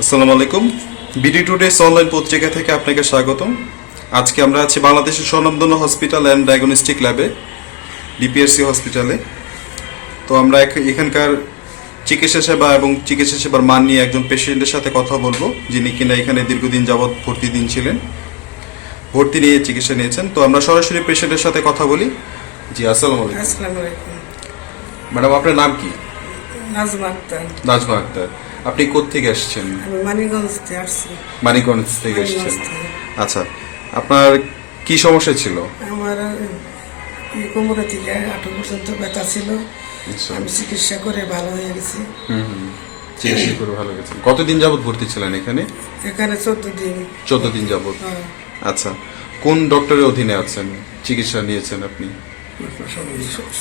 আসসালামু আলাইকুম। BD today's online পত্রিকা থেকে আপনাকে স্বাগতম। আজকে আমরা আছি বাংলাদেশের স্বনামধন্য হসপিটাল অ্যান্ড ডায়াগনস্টিক ল্যাবে ডিপিএসসি হসপিটালে তো আমরা এখানকার চিকিৎসা সেবা এবং চিকিৎসা সেবার মান নিয়ে একজন পেশেন্টের সাথে কথা বলব যিনি কিনা এখানে দীর্ঘদিন যাবৎ ভর্তি দিন ছিলেন। ভর্তি নিয়ে চিকিৎসা নিয়েছেন। তো আমরা সরাসরি পেশেন্টের সাথে কথা বলি। জি আসসালামু আলাইকুম। আসসালামু আলাইকুম। ম্যাডাম আপনার নাম কি? নাজমা আক্তার। নাজমা আক্তার। আপনি কোত্থেকে আসছেন? আমি মানিগঞ্জ থেকে আসছি। মানিকগঞ্জ থেকে এসেছেন আচ্ছা আপনার কি সমস্যা ছিল? আমার কোমরে থেকে আঠু পর্যন্ত ব্যথা ছিল। আচ্ছা। আমি চিকিৎসা করে ভালো হয়ে গেছি। হুম হুম চিকিৎসা করে ভালো গেছেন কতদিন যাবত ভর্তি ছিলেন এখানে? এখানে চোদ্দ দিন। চোদ্দ দিন যাবত হ্যাঁ, আচ্ছা কোন ডক্টরের অধীনে আছেন? চিকিৎসা নিয়েছেন আপনি?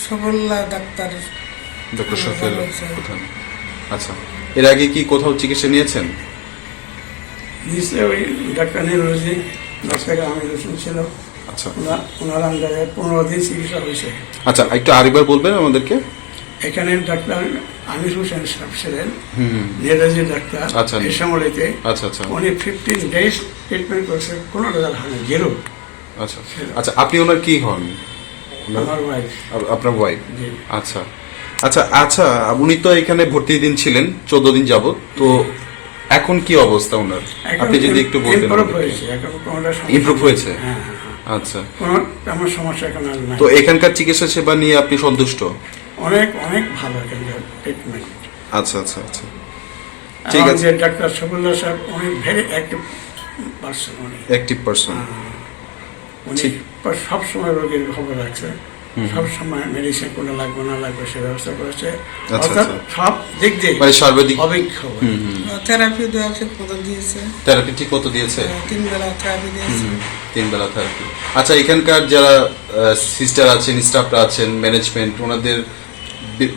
সবল্লা ডাক্তার। ডক্টর সফেল প্রধান। আচ্ছা এর আগে কি কোথাও চিকিৎসা নিয়েছেন? নিশ্চয় ওই ডাক্তার নিউরোলজি ডাক্তার আমি রসুন ছিল। আচ্ছা। ওনার ওনার আন্দাজে পনেরো দিন চিকিৎসা হয়েছে। আচ্ছা একটু আরেকবার বলবেন আমাদেরকে? এখানে ডাক্তার আমির হোসেন সাহেব ছিলেন নিউরোলজি ডাক্তার। আচ্ছা। এসামলিতে আচ্ছা আচ্ছা। উনি ফিফটিন ডেজ ট্রিটমেন্ট করেছে কোনো রেজাল্ট হয়নি জিরো আচ্ছা। আচ্ছা আপনি ওনার কি হন? ওনার- ওয়াইফ আপ- আপনার ওয়াইফ আচ্ছা। আচ্ছা আচ্ছা উনি তো এখানে ভর্তি দিন ছিলেন চোদ্দ দিন যাবত তো এখন কি অবস্থা ওনার? আপনি যদি একটু বলতেন ইমপ্রুভ হয়েছে? হ্যাঁ হ্যাঁ, হ্যাঁ। আচ্ছা। তেমন সমস্যা এখন আর নাই। তো এখানকার চিকিৎসা সেবা নিয়ে আপনি সন্তুষ্ট? অনেক অনেক ভালো এখানকার ট্রিটমেন্ট আচ্ছা আচ্ছা আচ্ছা। ঠিক আছে। ডাক্তার উনি very active person active person ঠিক। সব সময় রোগীর খবর রাখছে। সব সময় মেডিসিন কোনো লাগবে না লাগবে সে ব্যবস্থা করেছে। আচ্ছা, অর্থাৎ আচ্ছা। সব দিক দিয়ে মানে সার্বাধিক অভিজ্ঞ। থেরাপি দেওয়া ঠিক মতো দিয়েছে? থেরাপি ঠিক মতো দিয়েছে? তিন বেলা থেরাপি দিয়েছে। তিন বেলা থেরাপি আচ্ছা এখানকার যারা সিস্টার আছেন স্টাফরা আছেন ম্যানেজমেন্ট ওনাদের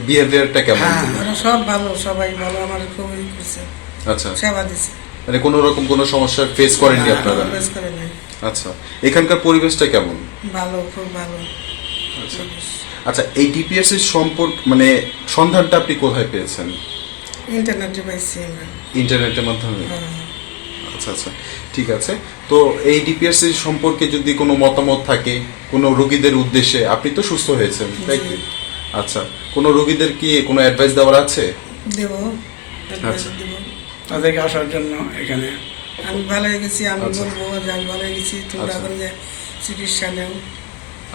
বিহেভিয়ারটা কেমন? হ্যাঁ। ওরা সব ভালো সবাই ভালো আমার খুবই করছে। আচ্ছা। সেবা দিছে। মানে কোনো রকম কোনো সমস্যা ফেস করেননি আপনারা? করে আচ্ছা এখানকার পরিবেশটা কেমন? ভালো খুব ভালো। আচ্ছা। আচ্ছা এই ডিপিএস এর সম্পর্ক মানে সন্ধানটা আপনি কোথায় পেয়েছেন? ইন্টারনেটে পাইছি ইন্টারনেটের মাধ্যমে? হ্যাঁ। আচ্ছা আচ্ছা ঠিক আছে। তো এই ডিপিএস এর সম্পর্কে যদি কোনো মতামত থাকে কোনো রোগীদের উদ্দেশ্যে আপনি তো সুস্থ হয়েছেন তাই কি? আচ্ছা কোনো রোগীদের কি কোনো অ্যাডভাইস দেওয়ার আছে? দেবো আচ্ছা। তাদেরকে আসার জন্য এখানে। আমি ভালো হয়ে গেছি আমি আচ্ছা। বলব যে আমি ভালো হয়ে গেছি তোমরা আচ্ছা। এখন যে চিকিৎসা নেও।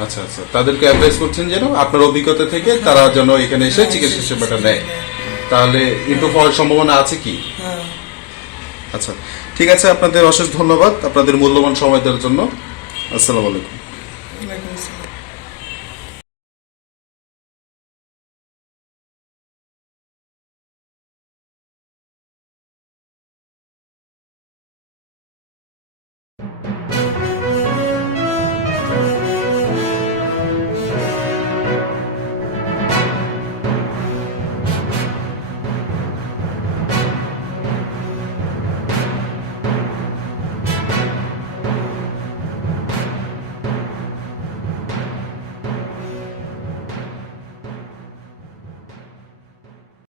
আচ্ছা আচ্ছা। তাদেরকে অ্যাডভাইস করছেন যেন আপনার অভিজ্ঞতা থেকে তারা যেন এখানে এসে চিকিৎসা সেবাটা নেয়। তাহলে ইমপ্রুভ হওয়ার সম্ভাবনা আছে কি? হ্যাঁ। আচ্ছা ঠিক আছে আপনাদের অশেষ ধন্যবাদ আপনাদের মূল্যবান সময় দেওয়ার জন্য। আসসালামু আলাইকুম। আসসালাম।